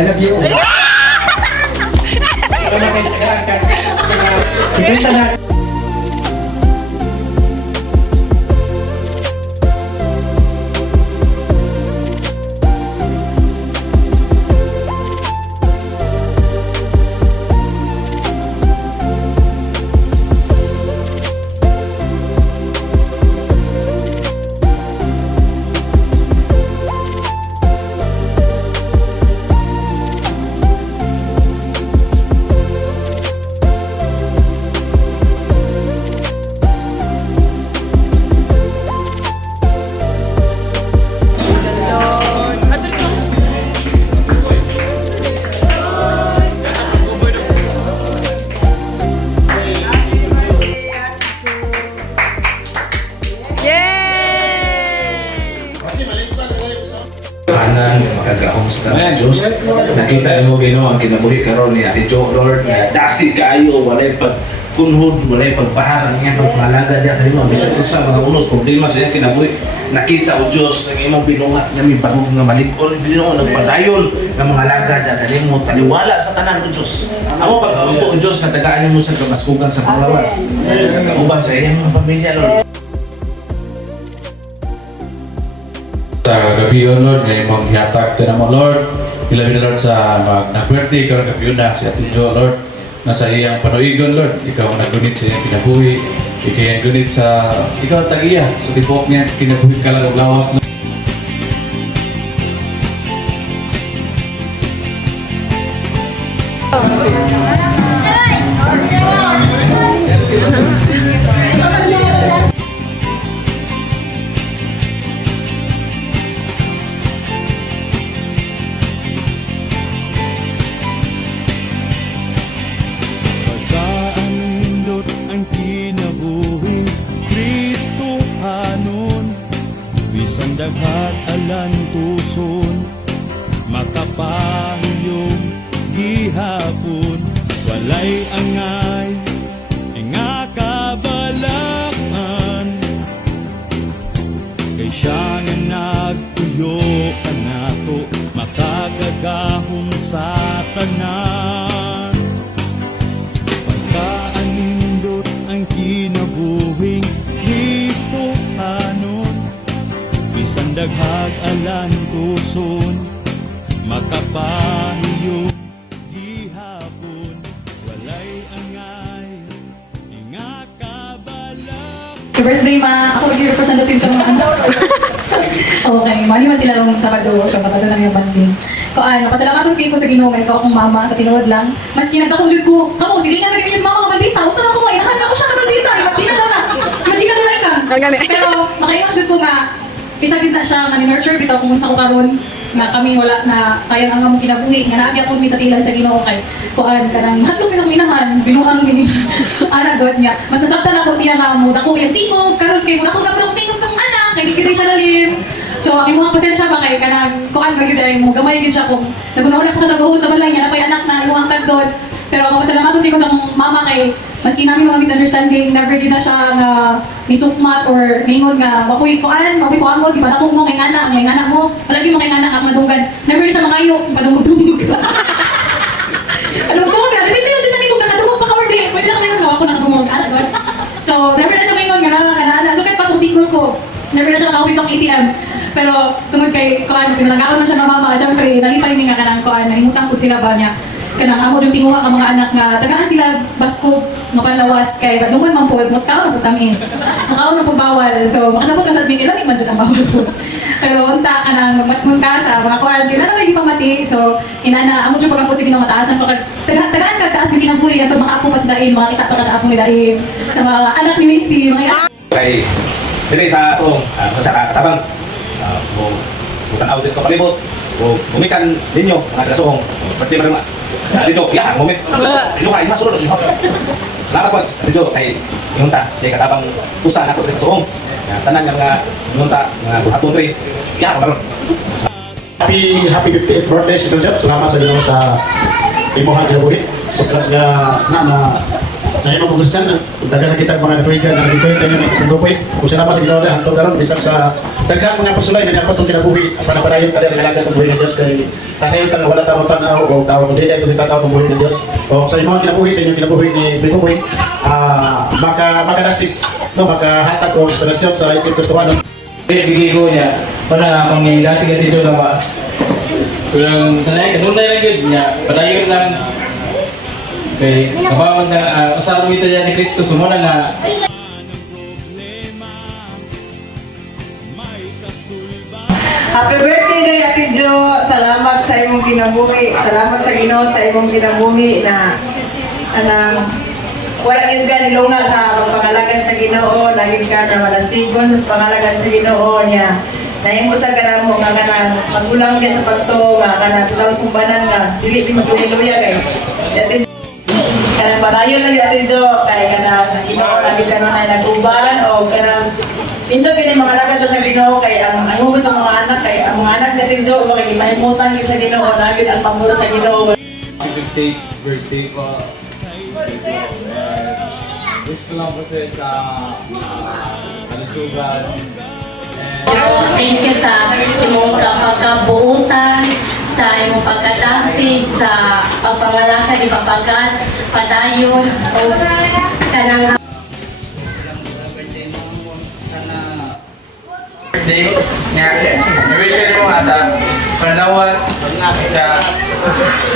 I love you. Kita na. Makagrahong sa tanang Diyos. Nakita mo Ginoo ang kinabuhi karon ni Ate Jo, Lord, na dasi kaayo, walay pagkunhod, walay pagpahar ang iyang pagpahalaga diya kanimo bisag sa mga unos problema sa iyang kinabuhi. Nakita o Diyos ang imong binuhat na may bagong nga malig-on, Ginoo nagpadayon ng mga halaga diya kanimo taliwala sa tanan o Diyos. Amo pag-ampo o Diyos na tagaan mo sa kamaskugan sa panglawas. Uban sa iyang mga pamilya, Lord. Sa gabi yun, Lord, ngayon mong ihatag ka naman, Lord. Ilabi na, Lord, sa nag-birthday ka ng gabi yun na si Ate Jo, Lord. Nasa iyang panuigon, Lord. Ikaw ang naggunit sa iyang kinabuhi. Ikaw ang gunit sa... Ikaw ang tag-iya. Sa tibok niya, kinabuhi ka lang ang lawas. Ang kinabuhi Kristo hanon bisan daghat alan tuson makapahiyong gihapon walay angay nga kabalakan kay siya nga nagtuyo kanato makagagahom sa tanan ang kinabuhing Kristo hanon bisan daghag alan tuson makapahiyo gihapon walay angay nga kabalak. Happy birthday ma! Ako mag-representative sa mga anak. Okay, maliwan sila nung Sabado, so Sabado lang yung banding. Pasalamatan kayo ko sa Ginoo, ikaw akong mama sa tinuod lang. Mas kinagdako jud ko, kamo sige nga naging mama ka bandita. Unsa na ko may nahan ako siya ka bandita. Imagine mo na. Imagine mo na ka. Pero makaingon jud ko nga isa gid na siya nga ni-nurture bitaw kung unsa ko karon na kami wala na sayang ang among kinabuhi nga naagi ako mi sa tilan sa Ginoo kay kuan kanang hadlok mi minahan binuhang mi ana god niya mas nasabtan ako siya nga mo dako yang tingog karon kay mo dako na tingog sa mga anak kay di siya lalim. So, ang mga pasensya ba kay kanang kuan ba gyud ay mo gamay gyud siya kung nagunahon pa sa buhod sa balay niya napay anak na imuhang tagdod. Pero mapasalamatan ko sa mong mama kay maski namin mga misunderstanding never gyud na siya nga misukmat or mingon nga mapuy kuan, mapuy kuangod di ba nako mo kay ngana mo, palagi mo kay ngana ang madunggan. Never siya mangayo, padungog-dungog. Ano ko nga, depende yun namin kung nakadungog pa ka or di. Pwede lang kami nga ako nakadungog. So, never na siya mingon nga na. So, kahit pa itong single ko, never na siya nakawit sa ATM. Pero tungod kay kuan pinalagaon man siya ng mama, syempre nalipay mi nga kanang kuan nahimutang pud sila ba niya. Kanang amo jud tinguha ka mga anak nga tagaan sila baskog mapalawas kay dungon man pud mutaon pud tamis. Makaon pud bawal. So makasabot ka sa admin ilan man jud ang bawal pud. Pero unta kanang magmatngon ka sa mga kuan kay ano di pamati. So inana amo jud pag posible nga mataasan pa tagaan ka taas nga kinabuhi ato makaapo pa sa dain makita pa ka sa apong dain sa mga anak ni Macy mga Kay dire sa sa katabang bukan autis ko palibot o gumikan ninyo mga kasohong pati ba naman dito ya moment dito kay masulod salamat po dito kay inunta siya katabang usa nato sa sohong tanan nga mga inunta mga buhaton ri ya karon happy 58th birthday Sister Jeff. Salamat sa Ginoo sa imuhang kinabuhi sukat nga sana na Sa imo kung Kristiyan, dagan na kita mga katuigan na dito tayo ng grupoy. Kung salamat sa Ginoo hangtod karon bisag sa daghang mga pasulay na napos tong kinabuhi panapadayon tali ang lagas ng buhi ng Dios kay sa iyo tang wala tao tan-aw o tao mo dili ito tanaw tong buhi ng Dios. O sa imo kinabuhi sa inyong kinabuhi ni Pipoy makadasig no makahatag og inspirasyon sa isip Kristiyano. Sige ko niya, pada akong ngayong sige dito na ba? Kurang sanay, kanunay lang yun niya, padayon lang. Okay, kabawang na usaro ito yan ni Kristo, sumuna nga. Happy birthday day Ate Jo. Salamat sa imong kinabuhi. Salamat sa Ginoo sa imong kinabuhi na anang wala yung ganilunga sa pangalagan sa Ginoo, lagi ka na malasigon sa pangalagan sa Ginoo niya. Nahimo sa kanang mo nga kanang magulang din sa pagtuo nga kanang tulaw sumbanan nga dili di magluya kay si Ate Jo. Kanang padayon lang Ate Jo kay kanang Ginoo lagi ka na naguban o kanang Pindot kini mga alagad sa Ginoo kay ang gusto mga anak kay ang mga anak natin Jo kay mahimutan gid sa Ginoo lagi ang pamura sa Ginoo. Birthday pa. Wish ko lang kasi sa kalusugan. Thank you sa imong pagkabuutan, sa imong pagkadasig, sa pagpangalakad, ipapagat, padayon, o kanang Birthday niya, nabigyan mo ata, panawas sa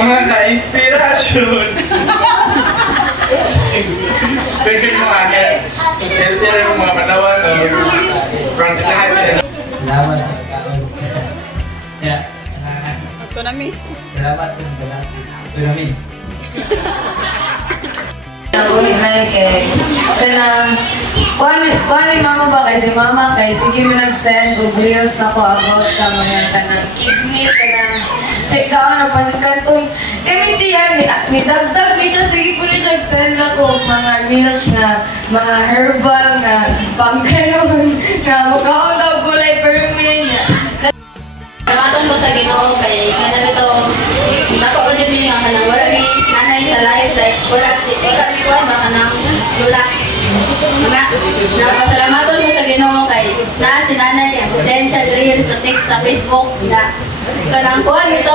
mga ka-inspirasyon. Birthday mo akin, healthy mo mga panawas, so from the time Salamat sa pagkaon. Yeah. Ito na mi. Salamat sa pagkalasig. Ito namin. Nabuhi na kay kanang kuan ni mama ba kay si mama kay sige mo nag-send og reels na ko about sa mga kanang kidney kanang si kaon og pasikanton kami siya ni dagdag ni siya sige ko ni siya send na ko mga reels na mga herbal na pangkanon na mukhaon daw gulay permin. Salamatong ko sa Ginoo kay kanang ito nato ko din nga kanang worry nanay sa life like wala iwan ba kanang lula. Salamatong ko sa Ginoo kay na si nanay ang essential reels sa Facebook na kanang kuan ito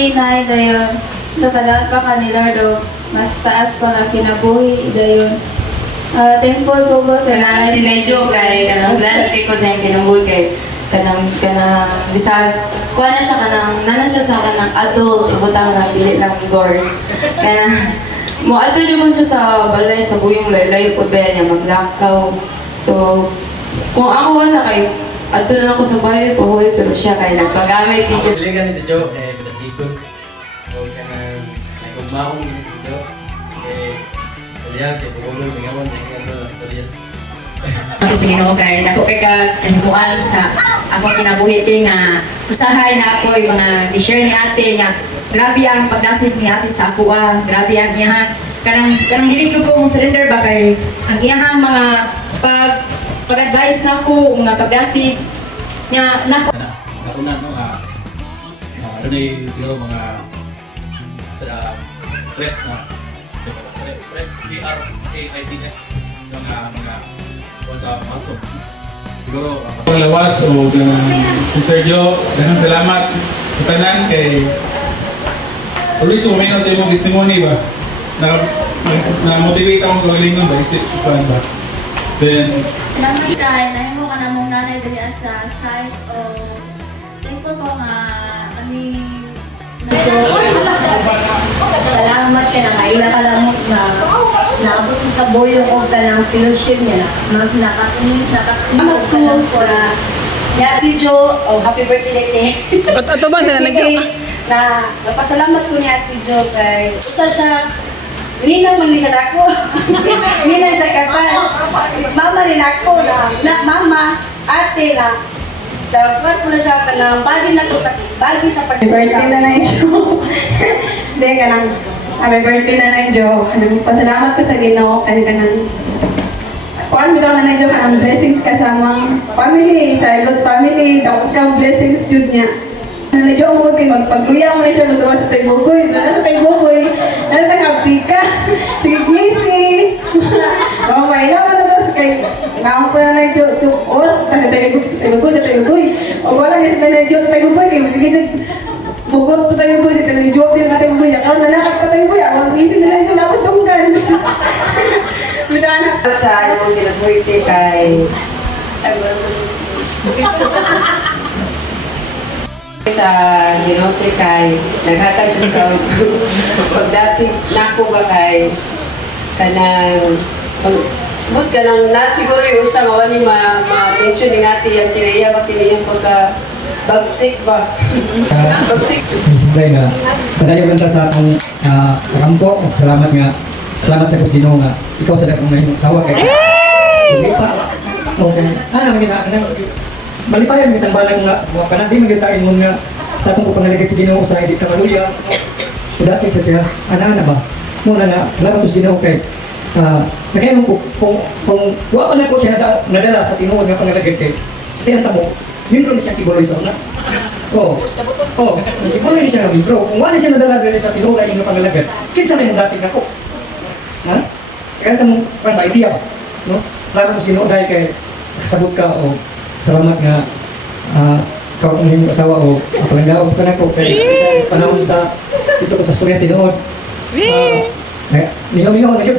Inay dayon napalaat pa ka ni Lord mas taas pa nga kinabuhi dayon. Thankful po ko sa kanang sinedyo kay kanang blessed kay ko sa kinabuhi kay kanang bisag kuha na siya kanang nana siya sa kanang adult ibutang lang dili lang gores kanang mo adto jud siya sa balay sa buyong layo-layo pud ba niya maglakaw so kung ako na kay adto na ako sa bahay pahoy pero siya kay nagpagamit teacher Pili ka ni Joe, pinasigon. O kanang nagugmaon ni Joe. Kaliyan, si Pugulong, singawan, singawan las stories. Ako sa Ginoo kay dako kay ka kanibuan sa akong kinabuhi kay nga usahay na ako yung mga i-share ni ate nga grabe ang pagdasig ni ate sa ako grabe ang iyahan kanang dili ko mo surrender ba kay ang iyahang mga pag-advise na ako mga pagdasig niya na Natunan no ano na yung siguro mga threats na threats TRAITS mga sa pasok. Siguro Lawas o si Sergio, daghang salamat sa tanan kay always umingon sa imong testimony ba. Na-motivate akong kagalingon ba isip ko ba. Then salamat kay nahimo ka na mong nanay dali sa site o thankful ko nga kami salamat ka na kaila ka lang na naabot mo sa boyo ko ka ng fellowship niya nakakalimutan ko na ni Ate Jo, happy birthday day. Ito ba na na napasalamat ko ni Ate Jo kay usa siya ninang man ni siya dako. Ninang sa kasal. Mama rin ako na mama, ate na dapat ko na siya ka na bagi na ko sa bagi sa birthday na lang Jo. Hindi ka nang happy birthday na lang Jo. Pasalamat ka sa Ginoo kay kanang kuan bitaw na lang Jo kanang blessings ka sa mga family, sa good family, dapat kang blessings jud niya. Nanadyo ang huwag kayo magpagluya mo na siya natuwa sa tayo bukoy. Nasa tayo bukoy. Nasa nakapika. Sige, misi. Mamay naman na to. Kay naong ko na nagjo. O, kasi tayo bukoy. O, wala kasi tayo nagjo sa tayo bukoy. Kaya sige, bugot po tayo bukoy. Sa tayo nagjo din na tayo bukoy. Karoon na nakap pa tayo bukoy. Ang misi na nagjo. Lapot tunggan. Midaanak. Sa yung kinabuhi kay... Sa ginote kay naghatag siya ka pagdasig nako ba kay kanang but kanang na siguro yung usa nga wali ma-mention ni ati yung kinaiya ba kinaiya pagka bagsik ba bagsik Mrs. Day nga padayon man ta sa akong kampo salamat sa Kusino nga ikaw sa dakong mahimong sawa kay okay ana man malipayan mo itang balang nga, kanang di magitain mo nga sa itong pangalagat sa Ginoo sa edit sa Maluya. Udasig sa tiya, ana ba? Muna na, salamat sa Ginoo kay nakaya mo kung wala na ko siya nadala sa tinuod nga pangalagat kay tiyan mo, yun rin siya kibuloy sa una. Kibuloy siya nga bro. Kung wala siya nadala rin sa tinuod nga pangalagat, kinsa may mudasig na ko? Ha? Kaya mo, ba, idea ba? No? Salamat sa Ginoo dahil kay kasabot ka o salamat nga ikaw ang himong asawa o palanggaon ka na ko kaya sa panahon sa ito ko sa Asturias tinood mingaw-mingaw na yun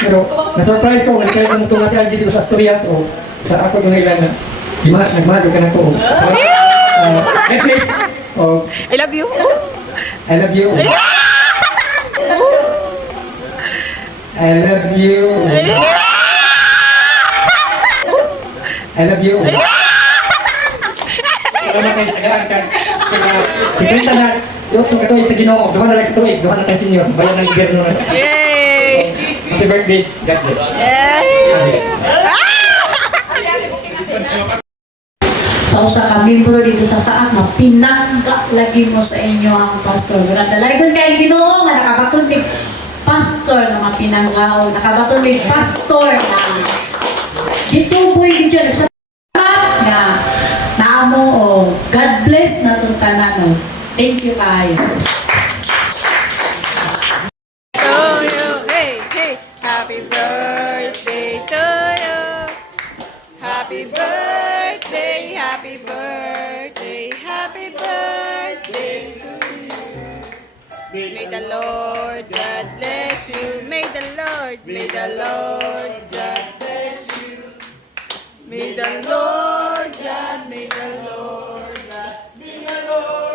pero na-surprise ko nga kaya mong tunga si RG dito sa Asturias o sa ako yung ilan na nagmahal ka na ko hey please I love you. I love you I love you I love you. Ano na kayo, tagaan ka. Sikrita na, yun, so katuig sa Ginoo. Duha na lang katuig, duha na tayo senyor. Bayan ng gobyerno na. Yay! Happy birthday, God bless. So sa kamimbro dito sa saak na pinangga lagi mo sa inyo ang pastor. Dalagon kay Ginoo nga nakabatunig pastor na mapinanggaon, nakabatunig pastor na gituboy din dyan, nagsalamat nga naamo o God bless na itong tanan o. Thank you kayo. Hey, happy birthday to you. Happy birthday, happy birthday, happy birthday to you. May the Lord God bless you. May the Lord God bless you. May the Lord God, may the Lord God, may the Lord